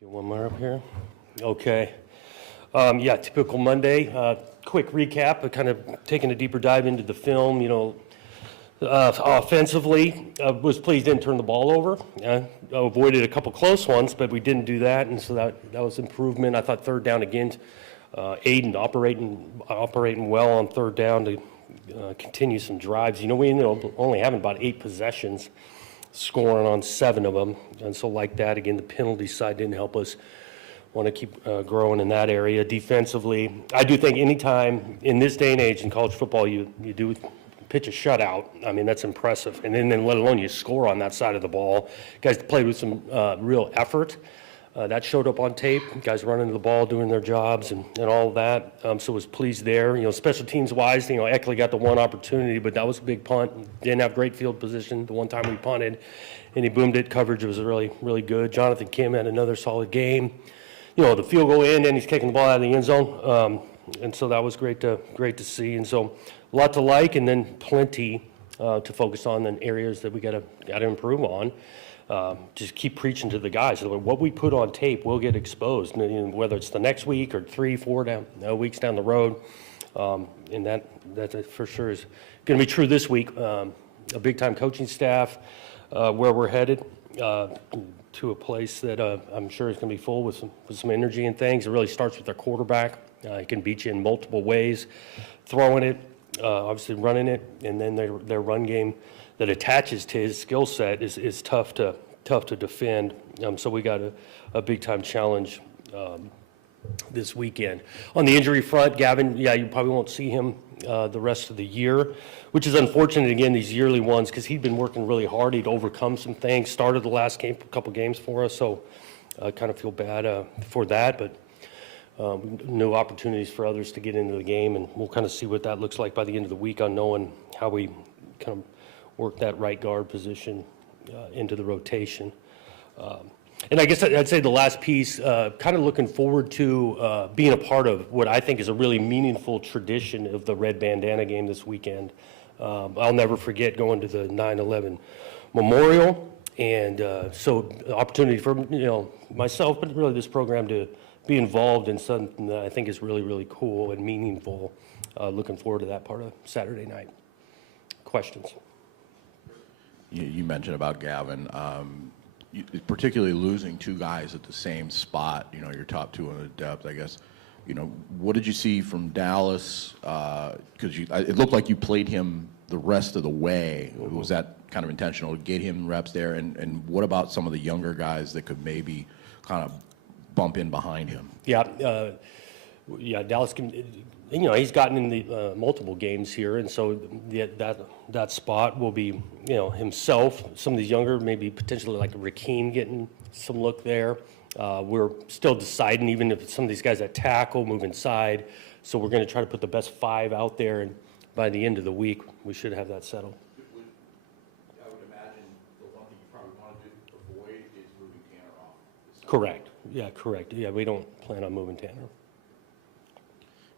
Get one more up here. Okay. Yeah, typical Monday. Quick recap, but kind of taking a deeper dive into the film. Offensively, was pleased didn't turn the ball over. Avoided a couple close ones, but we didn't do that, and so that was improvement. I thought third down again, Aiden operating well on third down to continue some drives. We ended up only having about 8 possessions, scoring on 7 of them, and so like that, again, the penalty side didn't help us. Want to keep growing in that area. Defensively, I do think anytime in this day and age in college football you do pitch a shutout, I mean, that's impressive. And then let alone you score on that side of the ball. Guys played with some real effort. That showed up on tape. Guys running the ball, doing their jobs and all of that. So was pleased there. Special teams wise, Eckley got the one opportunity, but that was a big punt. Didn't have great field position the one time we punted, and he boomed it. Coverage was really, really good. Jonathan Kim had another solid game. The field goal in, and he's kicking the ball out of the end zone. And so that was great to see. And so a lot to like, and then plenty to focus on in areas that we got to improve on. Just keep preaching to the guys. So what we put on tape will get exposed, whether it's the next week or 3-4 weeks down the road. And that for sure is going to be true this week. A big-time coaching staff, where we're headed. To a place that I'm sure is going to be full with some energy and things. It really starts with their quarterback. He can beat you in multiple ways, throwing it, obviously running it, and then their run game that attaches to his skill set is tough to defend. So we got a big time challenge this weekend. On the injury front, Gavin, you probably won't see him the rest of the year, which is unfortunate, again, these yearly ones, because he'd been working really hard. He'd overcome some things, started the last couple games for us, so I kind of feel bad for that, but new opportunities for others to get into the game, and we'll kind of see what that looks like by the end of the week on knowing how we kind of work that right guard position into the rotation. And I guess I'd say the last piece, kind of looking forward to being a part of what I think is a really meaningful tradition of the red bandana game this weekend. I'll never forget going to the 9/11 memorial, and so the opportunity for myself, but really this program to be involved in something that I think is really, really cool and meaningful. Looking forward to that part of Saturday night. Questions? You mentioned about Gavin. Particularly losing 2 guys at the same spot, your top 2 in the depth, I guess. What did you see from Dallas? Because it looked like you played him the rest of the way. Was that kind of intentional to get him reps there? And what about some of the younger guys that could maybe kind of bump in behind him? Yeah, Dallas can. He's gotten in the multiple games here, and so that spot will be, himself. Some of these younger, maybe potentially like Rakeen getting some look there. We're still deciding, even if some of these guys that tackle, move inside. So we're going to try to put the best 5 out there, and by the end of the week, we should have that settled. I would imagine the one thing you probably want to avoid is moving Tanner off. Correct. Yeah, correct. Yeah, we don't plan on moving Tanner.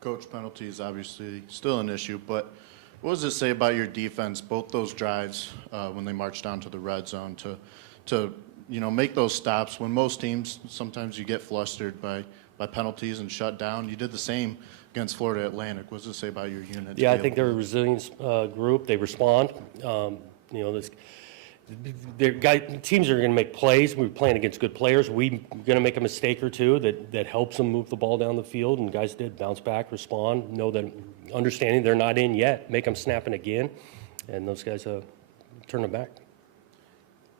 Coach, penalties obviously still an issue, but what does it say about your defense, both those drives when they march down to the red zone to make those stops when most teams, sometimes you get flustered by penalties and shut down. You did the same against Florida Atlantic. What does it say about your unit? Yeah, I think they're a resilient group. They respond. Teams are going to make plays. We're playing against good players. We're going to make a mistake or two that helps them move the ball down the field, and guys did bounce back, respond, know that understanding they're not in yet, make them snapping again, and those guys turn them back.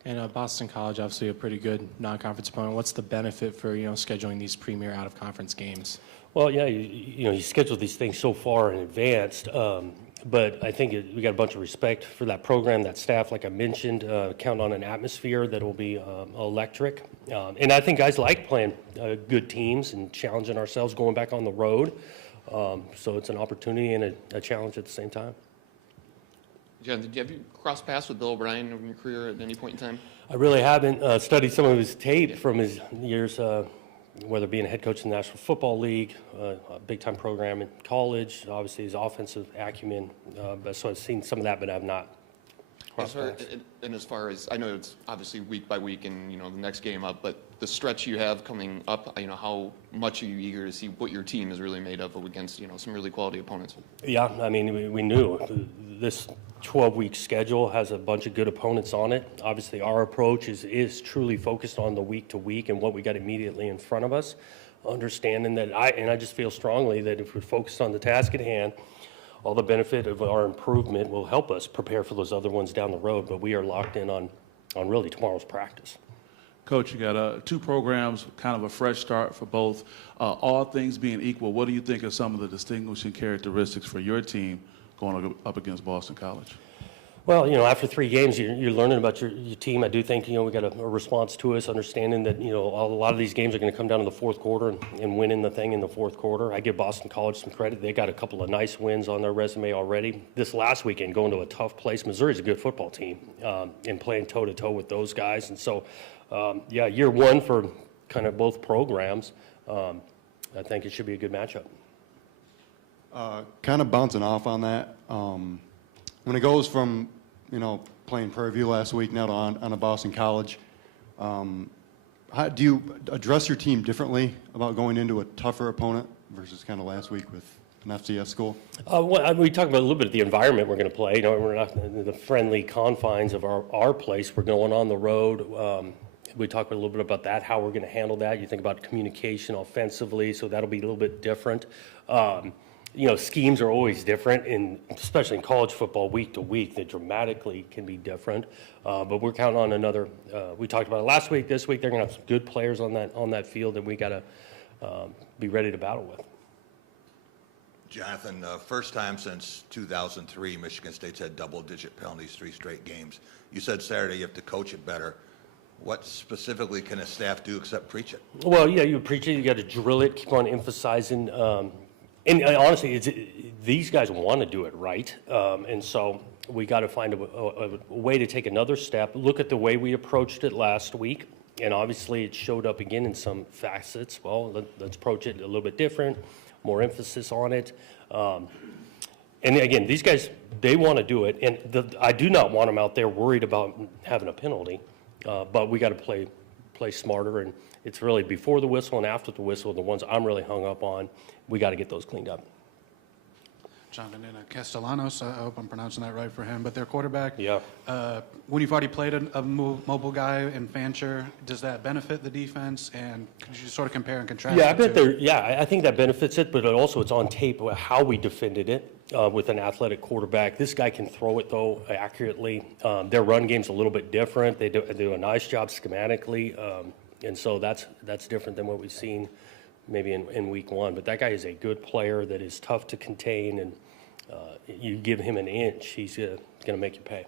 And Boston College, obviously a pretty good non-conference opponent. What's the benefit for scheduling these premier out-of-conference games? Well, yeah, you schedule these things so far in advance. But I think we got a bunch of respect for that program, that staff, like I mentioned, count on an atmosphere that will be electric. And I think guys like playing good teams and challenging ourselves going back on the road. So it's an opportunity and a challenge at the same time. John, have you crossed paths with Bill O'Brien over your career at any point in time? I really haven't studied some of his tape from his years, whether being a head coach in the National Football League, a big-time program in college, obviously his offensive acumen. So I've seen some of that, but I've not As far as, I know it's obviously week by week and, the next game up, but the stretch you have coming up, how much are you eager to see what your team is really made up of against, some really quality opponents? Yeah, I mean, we knew this 12-week schedule has a bunch of good opponents on it. Obviously, our approach is truly focused on the week to week and what we got immediately in front of us, understanding that I just feel strongly that if we're focused on the task at hand, all the benefit of our improvement will help us prepare for those other ones down the road, but we are locked in on really tomorrow's practice. Coach, you got 2 programs, kind of a fresh start for both. All things being equal, what do you think are some of the distinguishing characteristics for your team going up against Boston College? Well, after 3 games, you're learning about your team. I do think, we got a response to us, understanding that, a lot of these games are going to come down to the fourth quarter and winning the thing in the fourth quarter. I give Boston College some credit. They got a couple of nice wins on their resume already. This last weekend, going to a tough place. Missouri's a good football team, and playing toe-to-toe with those guys. And so, year one for kind of both programs, I think it should be a good matchup. Kind of bouncing off on that, when it goes from, playing Prairie View last week now to on a Boston College, how do you address your team differently about going into a tougher opponent versus kind of last week with an FCS school? We talked about a little bit of the environment we're going to play. We're not in the friendly confines of our place. We're going on the road. We talked a little bit about that, how we're going to handle that. You think about communication offensively, so that'll be a little bit different. Schemes are always different, especially in college football, week to week, they dramatically can be different. But we're counting on another. We talked about it last week. This week, they're going to have some good players on that field that we got to be ready to battle with. Jonathan, first time since 2003, Michigan State's had double-digit penalties 3 straight games. You said Saturday you have to coach it better. What specifically can a staff do except preach it? Well, yeah, you preach it. You got to drill it. Keep on emphasizing. And honestly, these guys want to do it right, and so we got to find a way to take another step. Look at the way we approached it last week, and obviously it showed up again in some facets. Well, let's approach it a little bit different, more emphasis on it. And again, these guys, they want to do it, and I do not want them out there worried about having a penalty, but we got to play smarter, and it's really before the whistle and after the whistle, the ones I'm really hung up on. We got to get those cleaned up. Jonathan Castellanos, I hope I'm pronouncing that right for him, but their quarterback. Yeah. When you've already played a mobile guy in Fancher, does that benefit the defense? And could you sort of compare and contrast? Yeah, I think that benefits it, but also it's on tape how we defended it with an athletic quarterback. This guy can throw it, though, accurately. Their run game's a little bit different. They do a nice job schematically, and so that's different than what we've seen maybe in week one. But that guy is a good player that is tough to contain, and you give him an inch, he's going to make you pay.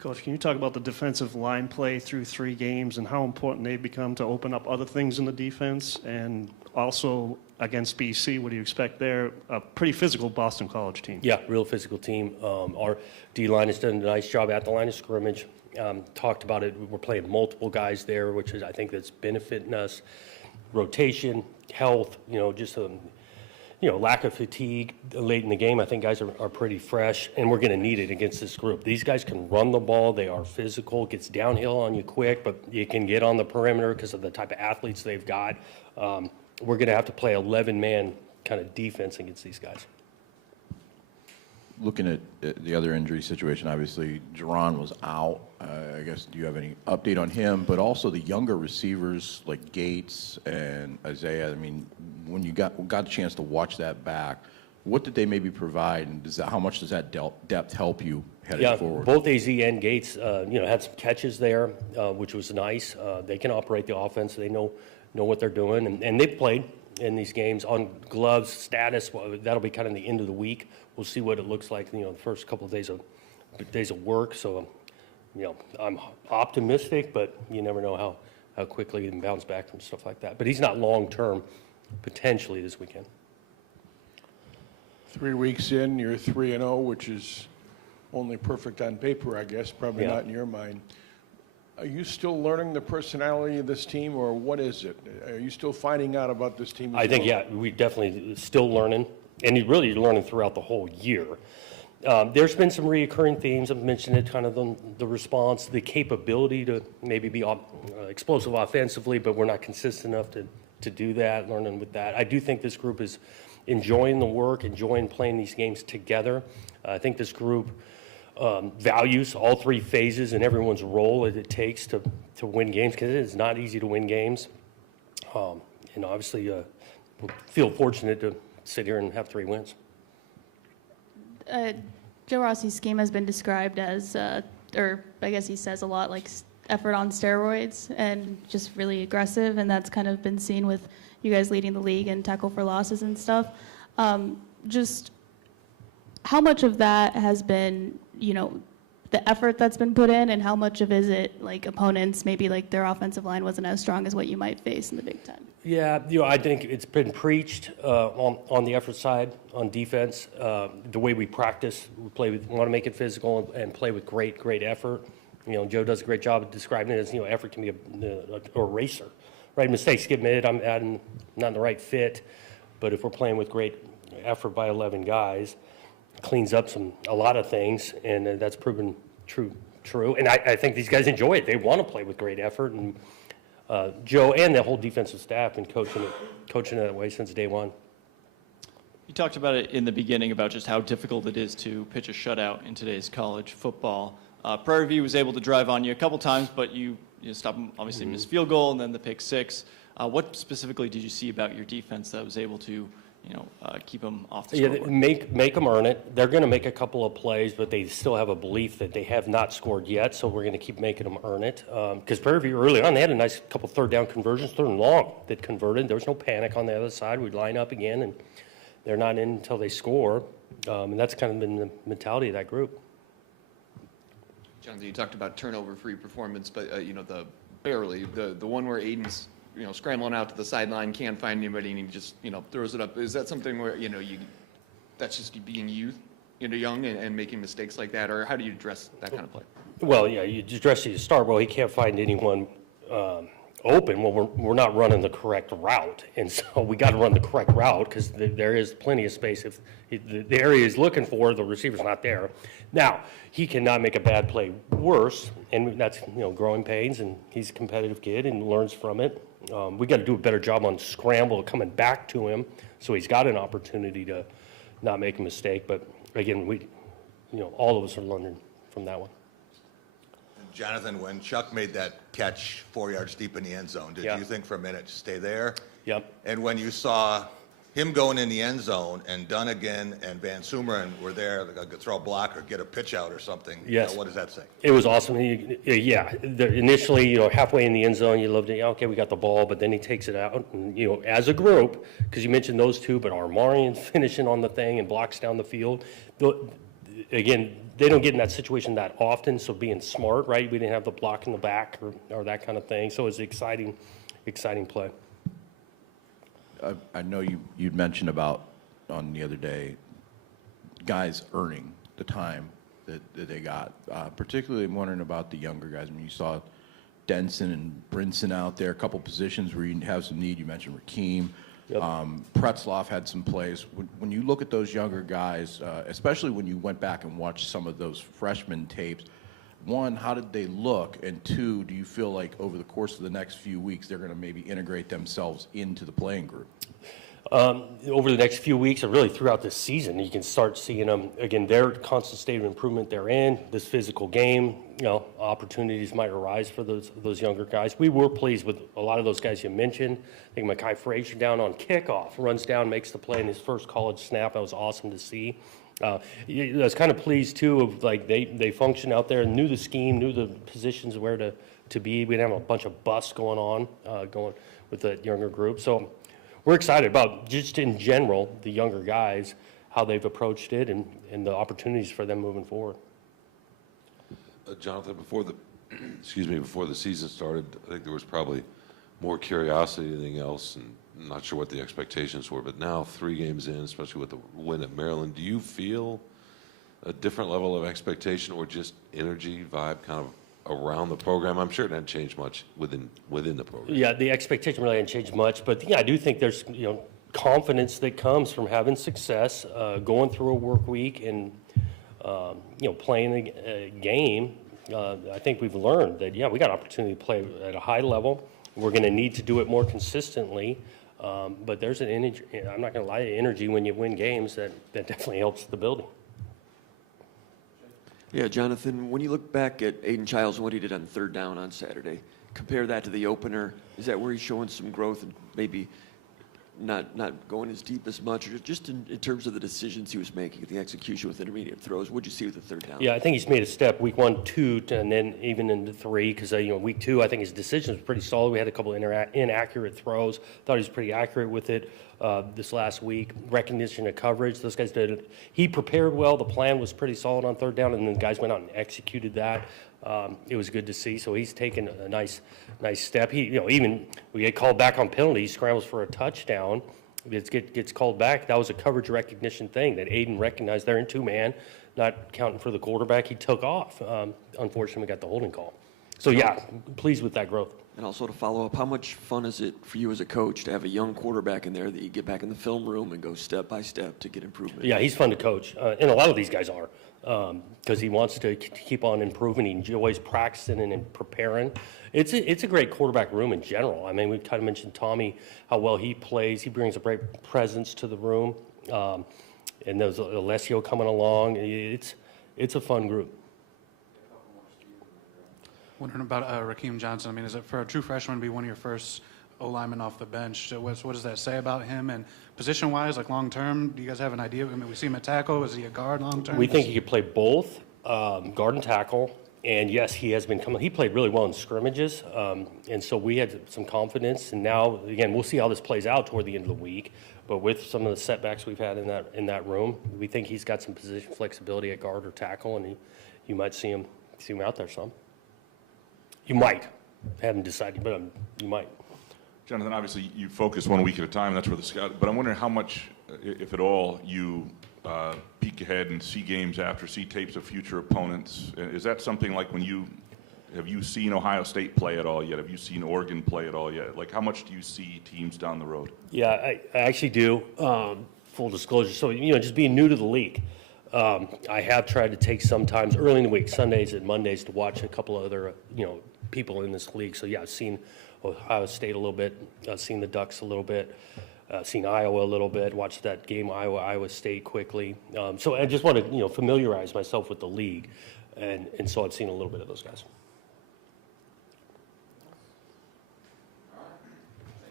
Coach, can you talk about the defensive line play through 3 games and how important they've become to open up other things in the defense? And also against BC, what do you expect there? A pretty physical Boston College team. Yeah, real physical team. Our D-line has done a nice job at the line of scrimmage. Talked about it. We're playing multiple guys there, which is, I think, that's benefiting us. Rotation, health, just lack of fatigue late in the game. I think guys are pretty fresh, and we're going to need it against this group. These guys can run the ball. They are physical. Gets downhill on you quick, but you can get on the perimeter because of the type of athletes they've got. We're going to have to play 11-man kind of defense against these guys. Looking at the other injury situation, obviously, Jerron was out. I guess, do you have any update on him? But also the younger receivers like Gates and Isaiah, I mean, when you got a chance to watch that back, what did they maybe provide, and how much does that depth help you heading forward? Both AZ and Gates, had some catches there, which was nice. They can operate the offense. They know what they're doing, and they've played in these games on gloves status. That'll be kind of the end of the week. We'll see what it looks like, the first couple of days of work. So, I'm optimistic, but you never know how quickly he can bounce back from stuff like that. But he's not long-term, potentially this weekend. 3 weeks in, you're 3-0, which is only perfect on paper, I guess, probably not in your mind. Are you still learning the personality of this team, or what is it? Are you still finding out about this team? I think, we definitely still learning, and you're learning throughout the whole year. There's been some reoccurring themes. I've mentioned it, kind of the response, the capability to maybe be explosive offensively, but we're not consistent enough to do that, learning with that. I do think this group is enjoying the work, enjoying playing these games together. I think this group values all three phases and everyone's role that it takes to win games, because it is not easy to win games. And obviously, we feel fortunate to sit here and have 3 wins. Joe Rossi's scheme has been described as, or I guess he says a lot, like effort on steroids and just really aggressive, and that's kind of been seen with you guys leading the league in tackle for losses and stuff. Just how much of that has been, the effort that's been put in, and how much of is it like opponents, maybe like their offensive line wasn't as strong as what you might face in the Big Ten? Yeah, I think it's been preached on the effort side, on defense. The way we practice, we want to make it physical and play with great effort. Joe does a great job of describing it as, effort can be a racer, right? Mistakes get made. I'm adding not in the right fit, but if we're playing with great effort by 11 guys, it cleans up a lot of things, and that's proven true. And I think these guys enjoy it. They want to play with great effort, and Joe and the whole defensive staff been coaching it that way since day one. You talked about it in the beginning about just how difficult it is to pitch a shutout in today's college football. Prairie View was able to drive on you a couple times, but you stopped them, obviously missed field goal and then the pick six. What specifically did you see about your defense that was able to keep them off the scoreboard? Make them earn it. They're going to make a couple of plays, but they still have a belief that they have not scored yet, so we're going to keep making them earn it. Because Prairie View early on, they had a nice couple third down conversions, third and long, that converted. There was no panic on the other side. We'd line up again, and they're not in until they score. And that's kind of been the mentality of that group. Jonathan, you talked about turnover-free performance, but the one where Aiden's scrambling out to the sideline, can't find anybody, and he just throws it up. Is that something where that's just being young and making mistakes like that, or how do you address that kind of play? Well, yeah, you address it to start. Well, he can't find anyone open. Well, we're not running the correct route, and so we got to run the correct route because there is plenty of space. If the area he's looking for, the receiver's not there. Now, he cannot make a bad play worse, and that's growing pains, and he's a competitive kid and learns from it. We got to do a better job on scramble coming back to him, so he's got an opportunity to not make a mistake. But again, all of us are learning from that one. Jonathan, when Chuck made that catch 4 yards deep in the end zone, did you think for a minute to stay there? Yep. And when you saw him going in the end zone and Dunnigan and Van Sumeren were there, like could throw a block or get a pitch out or something, yes. What does that say? It was awesome. Initially, halfway in the end zone, you loved it. Okay, we got the ball, but then he takes it out, and as a group, because you mentioned those two, but Armarian finishing on the thing and blocks down the field. Again, they don't get in that situation that often, so being smart, right? We didn't have the block in the back or that kind of thing, so it was an exciting play. I know you'd mentioned about on the other day, guys earning the time that they got. Particularly, I'm wondering about the younger guys. I mean, you saw Denson and Brinson out there, a couple positions where you have some need. You mentioned Rakeem. Yep. Pretzloff had some plays. When you look at those younger guys, especially when you went back and watched some of those freshman tapes, one, how did they look? And two, do you feel like over the course of the next few weeks they're going to maybe integrate themselves into the playing group? Over the next few weeks, or really throughout this season, you can start seeing them, again, their constant state of improvement they're in, this physical game, opportunities might arise for those younger guys. We were pleased with a lot of those guys you mentioned. I think Mekhi Frazier down on kickoff, runs down, makes the play in his first college snap. That was awesome to see. I was kind of pleased, too, of like they functioned out there and knew the scheme, knew the positions where to be. We didn't have a bunch of busts going on with the younger group. So we're excited about, just in general, the younger guys, how they've approached it and the opportunities for them moving forward. Jonathan, before the season started, I think there was probably more curiosity than anything else, and I'm not sure what the expectations were, but now 3 games in, especially with the win at Maryland, do you feel a different level of expectation or just energy, vibe kind of around the program? I'm sure it hadn't changed much within the program. Yeah, the expectation really hadn't changed much, but yeah, I do think there's confidence that comes from having success, going through a work week, and playing a game, I think we've learned that, we got an opportunity to play at a high level. We're going to need to do it more consistently. But there's an energy, I'm not going to lie, energy when you win games that definitely helps the building. Yeah, Jonathan, when you look back at Aiden Childs and what he did on third down on Saturday, compare that to the opener. Is that where he's showing some growth and maybe not going as deep as much, or just in terms of the decisions he was making, the execution with intermediate throws? What'd you see with the third down? Yeah, I think he's made a step week 1, 2, and then even into 3, because week 2, I think his decision was pretty solid. We had a couple inaccurate throws. Thought he was pretty accurate with it this last week. Recognition of coverage, those guys did it. He prepared well. The plan was pretty solid on third down, and then the guys went out and executed that. It was good to see. So he's taken a nice step. He, even we get called back on penalty, he scrambles for a touchdown. It gets called back. That was a coverage recognition thing that Aiden recognized. They're in 2-man, not counting for the quarterback. He took off. Unfortunately, we got the holding call. So yeah, pleased with that growth. And also to follow up, how much fun is it for you as a coach to have a young quarterback in there that you get back in the film room and go step by step to get improvement? Yeah, he's fun to coach, and a lot of these guys are, because he wants to keep on improving. He enjoys practicing and preparing. It's a great quarterback room in general. I mean, we've kind of mentioned Tommy, how well he plays. He brings a great presence to the room, and there's Alessio coming along. It's a fun group. Wondering about Rakeem Johnson. I mean, is it for a true freshman to be one of your first O-linemen off the bench? So what does that say about him? And position-wise, like long-term, do you guys have an idea? I mean, we see him at tackle. Is he a guard long-term? We think he could play both, guard and tackle. And yes, he has been coming. He played really well in scrimmages, and so we had some confidence. And now, again, we'll see how this plays out toward the end of the week. But with some of the setbacks we've had in that room, we think he's got some position flexibility at guard or tackle, and you might see him out there some. You might. Haven't decided, but you might. Jonathan, obviously you focus 1 week at a time. That's where the scout. But I'm wondering how much, if at all, you peek ahead and see games after, see tapes of future opponents. Is that something like have you seen Ohio State play at all yet? Have you seen Oregon play at all yet? Like, how much do you see teams down the road? Yeah, I actually do. Full disclosure. So, just being new to the league, I have tried to take sometimes early in the week, Sundays and Mondays, to watch a couple of other, people in this league. So, yeah, I've seen Ohio State a little bit. I've seen the Ducks a little bit. Seen Iowa a little bit. Watched that game, Iowa State, quickly. So I just want to, familiarize myself with the league. And so I've seen a little bit of those guys.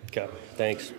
Okay, thanks.